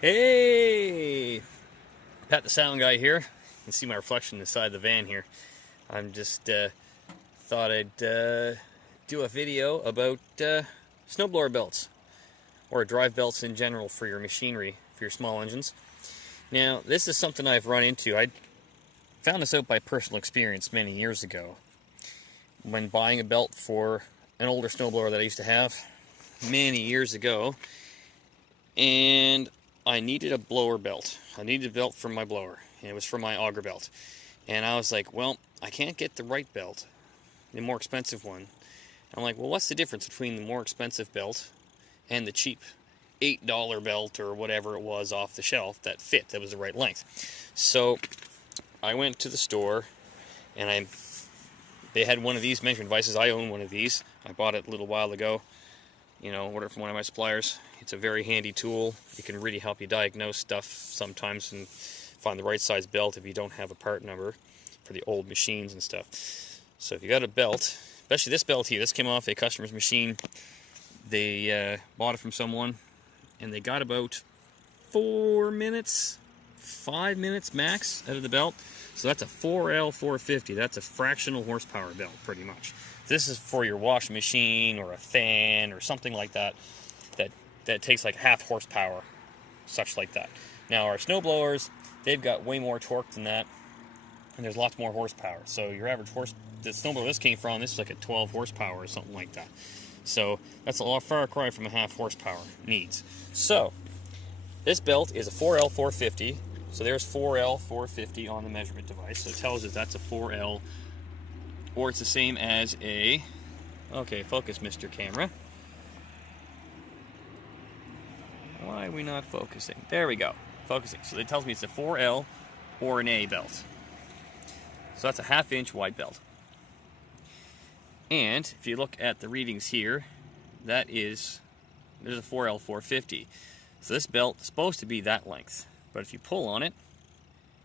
Hey! Pat the Sound Guy here. You can see my reflection inside the van here. I'm just thought I'd do a video about snowblower belts, or drive belts in general for your machinery, for your small engines. Now, this is something I've run into. I found this out by personal experience many years ago when buying a belt for an older snowblower that I used to have many years ago, and I needed a blower belt. I needed a belt for my blower, and it was for my auger belt. And I was like, well, I can't get the right belt, the more expensive one. I'm like, well, what's the difference between the more expensive belt and the cheap $8 belt or whatever it was off the shelf that fit, that was the right length? So I went to the store, and they had one of these measuring devices. I own one of these. I bought it a little while ago. Ordered it from one of my suppliers. It's a very handy tool. It can really help you diagnose stuff sometimes and find the right size belt if you don't have a part number for the old machines and stuff. So if you got a belt, especially this belt here, this came off a customer's machine. They bought it from someone, and they got about 4 minutes, 5 minutes max out of the belt. So that's a 4L 450. That's a fractional horsepower belt, pretty much. This is for your washing machine or a fan or something like that, that takes like half horsepower, such like that. Now our snowblowers, they've got way more torque than that, and there's lots more horsepower. So your average the snowblower this came from, this is like a 12 horsepower or something like that. So that's a far cry from a half horsepower needs. So this belt is a 4L 450. So there's 4L 450 on the measurement device. So it tells us that's a 4L, or it's the same as a, okay, focus, Mr. Camera. Why are we not focusing? There we go, focusing. So it tells me it's a 4L or an A belt. So that's a 1/2 inch wide belt. And if you look at the readings here, there's a 4L 450. So this belt is supposed to be that length. But if you pull on it,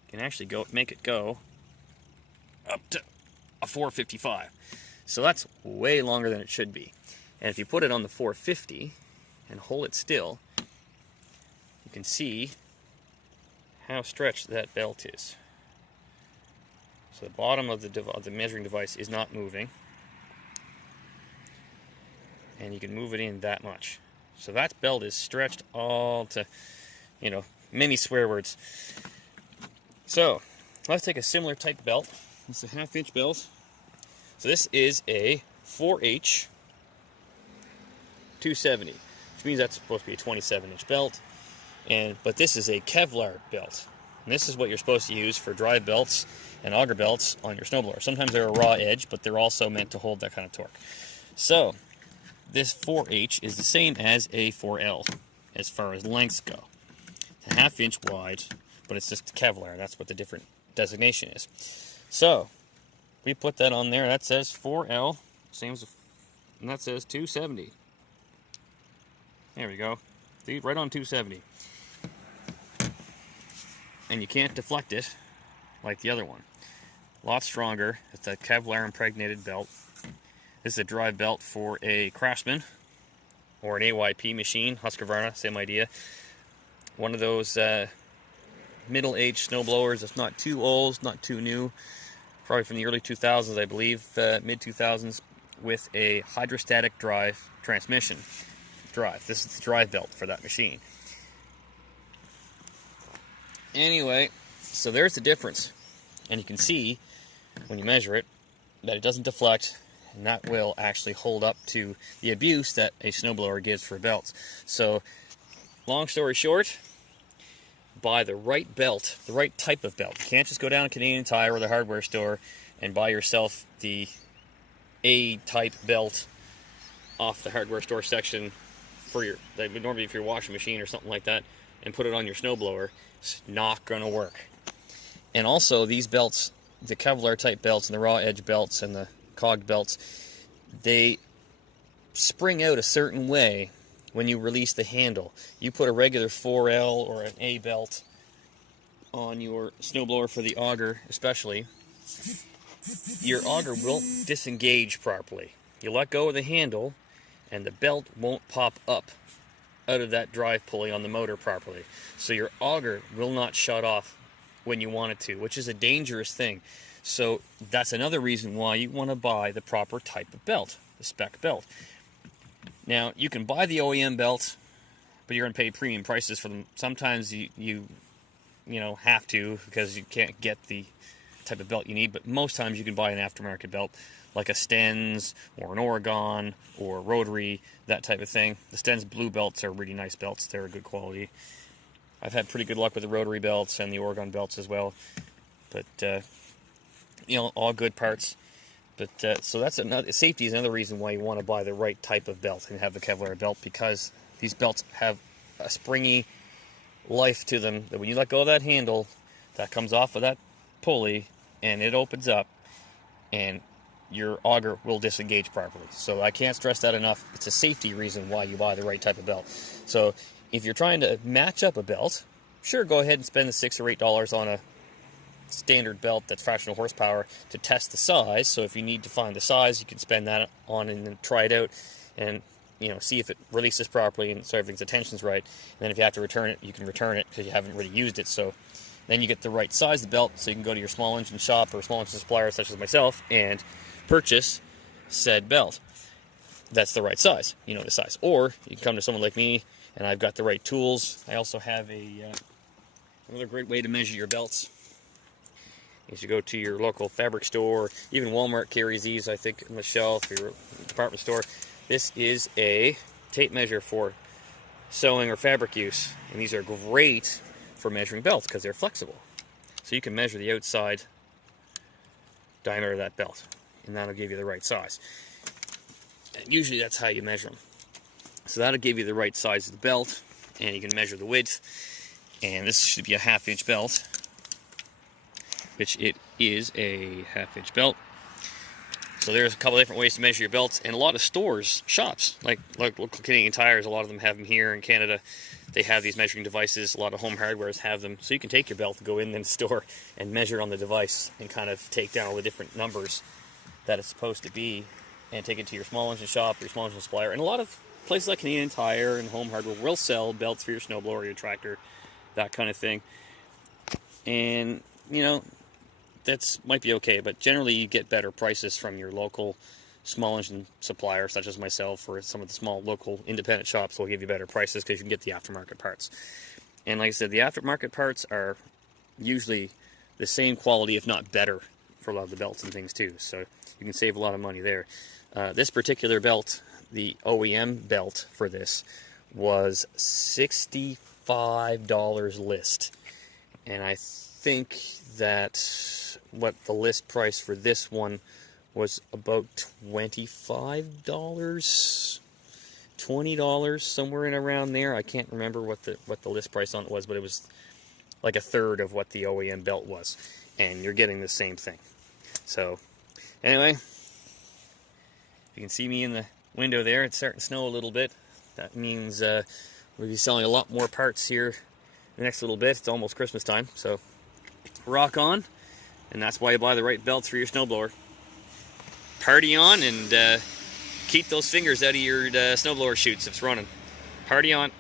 you can actually make it go up to a 455. So that's way longer than it should be. And if you put it on the 450 and hold it still, you can see how stretched that belt is. So the bottom of the measuring device is not moving, and you can move it in that much. So that belt is stretched all to, many swear words. So let's take a similar type belt. It's a 1/2 inch belt. So this is a 4H 270, which means that's supposed to be a 27-inch belt. But this is a Kevlar belt. And this is what you're supposed to use for drive belts and auger belts on your snowblower. Sometimes they're a raw edge, but they're also meant to hold that kind of torque. So this 4H is the same as a 4L as far as lengths go. It's a 1/2 inch wide, but it's just Kevlar. That's what the different designation is. So we put that on there. That says 4L, same as, and that says 270. There we go. See, right on 270. And you can't deflect it like the other one. A lot stronger. It's a Kevlar impregnated belt. This is a drive belt for a Craftsman or an AYP machine, Husqvarna, same idea. One of those middle-aged snowblowers that's not too old, not too new, probably from the early 2000s, I believe, mid-2000s, with a hydrostatic drive transmission drive. This is the drive belt for that machine. Anyway, so there's the difference. And you can see, when you measure it, that it doesn't deflect, and that will actually hold up to the abuse that a snowblower gives for belts. So, long story short, buy the right belt, the right type of belt. You can't just go down to Canadian Tire or the hardware store and buy yourself the A-type belt off the hardware store section that would normally be for your washing machine or something like that, and put it on your snowblower. It's not going to work. And also, these belts, the Kevlar type belts and the raw edge belts and the cogged belts, they spring out a certain way when you release the handle. You put a regular 4L or an A belt on your snowblower for the auger especially, your auger won't disengage properly. You let go of the handle and the belt won't pop up. out of that drive pulley on the motor properly. So your auger will not shut off when you want it to, which is a dangerous thing. So that's another reason why you want to buy the proper type of belt, the spec belt. Now, you can buy the OEM belt, but you're going to pay premium prices for them. Sometimes you have to, because you can't get the type of belt you need, but most times you can buy an aftermarket belt, like a Sten's or an Oregon or a Rotary, that type of thing. The Sten's blue belts are really nice belts. They're good quality. I've had pretty good luck with the Rotary belts and the Oregon belts as well. But, all good parts. But so that's another, safety is another reason why you want to buy the right type of belt and have the Kevlar belt, because these belts have a springy life to them that when you let go of that handle that comes off of that pulley and it opens up, and your auger will disengage properly. So I can't stress that enough. It's a safety reason why you buy the right type of belt. So if you're trying to match up a belt, sure, go ahead and spend the $6 or $8 on a standard belt that's fractional horsepower to test the size. So if you need to find the size, you can spend that on and then try it out and see if it releases properly and so everything's tension's right. And then if you have to return it, you can return it because you haven't really used it. So then you get the right size of belt, so you can go to your small engine shop or small engine supplier such as myself and purchase said belt. That's the right size, the size. Or you can come to someone like me and I've got the right tools. I also have another great way to measure your belts is you go to your local fabric store. Even Walmart carries these, I think, on the shelf, your department store. This is a tape measure for sewing or fabric use, and these are great for measuring belts because they're flexible. So you can measure the outside diameter of that belt, and that'll give you the right size. And usually that's how you measure them. So that'll give you the right size of the belt, and you can measure the width. And this should be a 1/2 inch belt, which it is a 1/2 inch belt. So there's a couple different ways to measure your belts, and a lot of stores, shops, like local Canadian Tires, a lot of them have them here in Canada. They have these measuring devices. A lot of home hardwares have them. So you can take your belt and go in the store and measure on the device and kind of take down all the different numbers that it's supposed to be and take it to your small engine shop or your small engine supplier. And a lot of places like Canadian Tire and Home Hardware will sell belts for your snowblower, your tractor, that kind of thing. And, that's might be okay, but generally you get better prices from your local small engine supplier, such as myself, or some of the small local independent shops will give you better prices because you can get the aftermarket parts. And like I said, the aftermarket parts are usually the same quality, if not better, for a lot of the belts and things too. So you can save a lot of money there. This particular belt, the OEM belt for this, was $65 list. And I think that what the list price for this one was about $25, $20, somewhere in around there. I can't remember what the list price on it was, but it was like 1/3 of what the OEM belt was, and you're getting the same thing. So anyway, you can see me in the window there. It's starting to snow a little bit. That means we'll be selling a lot more parts here the next little bit. It's almost Christmas time, so rock on. And that's why you buy the right belts for your snowblower. Party on, and keep those fingers out of your snowblower chutes if it's running. Party on.